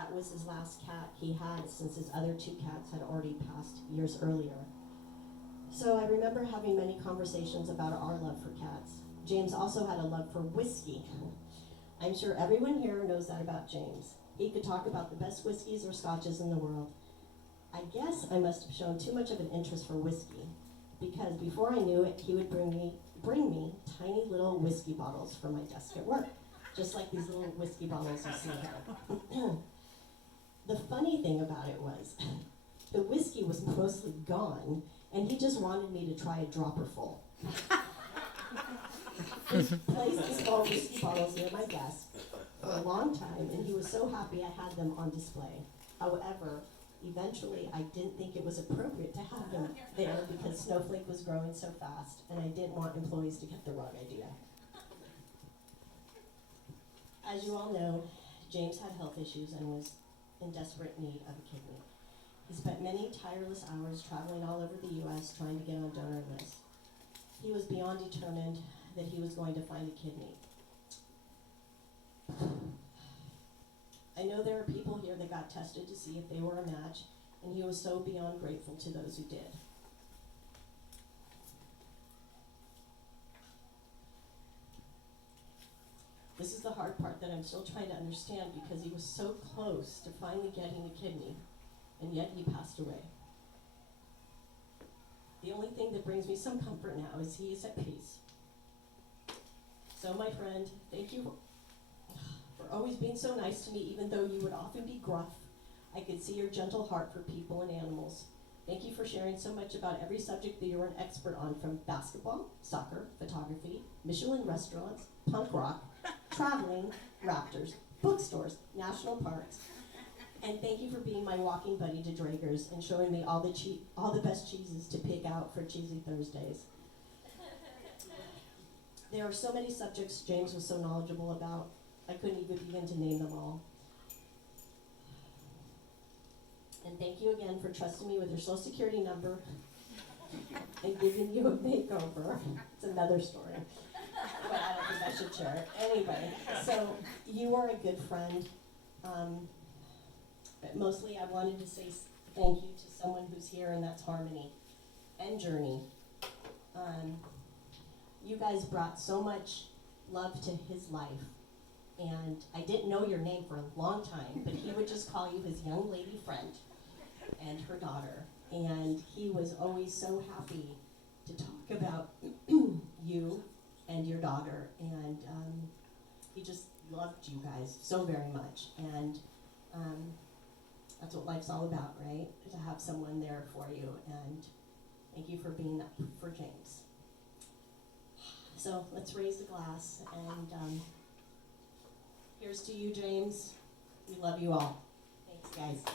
That was his last cat he had since his other two cats had already passed years earlier. So I remember having many conversations about our love for cats. James also had a love for whiskey. I'm sure everyone here knows that about James. He could talk about the best whiskeys or scotches in the world. I guess I must have shown too much of an interest for whiskey, because before I knew it, he would bring me tiny little whiskey bottles for my desk at work, just like these little whiskey bottles you see here. The funny thing about it was, the whiskey was mostly gone, and he just wanted me to try a dropper full. He placed the small whiskey bottles near my desk for a long time, and he was so happy I had them on display. However, eventually I didn't think it was appropriate to have them there because Snowflake was growing so fast, and I didn't want employees to get the wrong idea. As you all know, James had health issues and was in desperate need of a kidney. He spent many tireless hours traveling all over the U.S. trying to get on donor lists. He was beyond determined that he was going to find a kidney. I know there are people here that got tested to see if they were a match, and he was so beyond grateful to those who did. This is the hard part that I'm still trying to understand, because he was so close to finally getting a kidney, and yet he passed away. The only thing that brings me some comfort now is he is at peace. So my friend, thank you for always being so nice to me, even though you would often be gruff. I could see your gentle heart for people and animals. Thank you for sharing so much about every subject that you're an expert on, from basketball, soccer, photography, Michelin restaurants, punk rock, traveling, raptors, bookstores, national parks. And thank you for being my walking buddy to Draeger's and showing me all the best cheeses to pick out for Cheesy Thursdays. There are so many subjects James was so knowledgeable about, I couldn't even begin to name them all. And thank you again for trusting me with your social security number and giving you a makeover. It's another story, but I don't think I should share it. Anyway, so you are a good friend. But mostly I wanted to say thank you to someone who's here, and that's Harmony and Journey. You guys brought so much love to his life. And I didn't know your name for a long time, but he would just call you his young lady friend and her daughter. And he was always so happy to talk about you and your daughter. And he just loved you guys so very much. And that's what life's all about, right? To have someone there for you. And thank you for being that for James. So let's raise the glass, and here's to you, James. We love you all. Thanks, guys.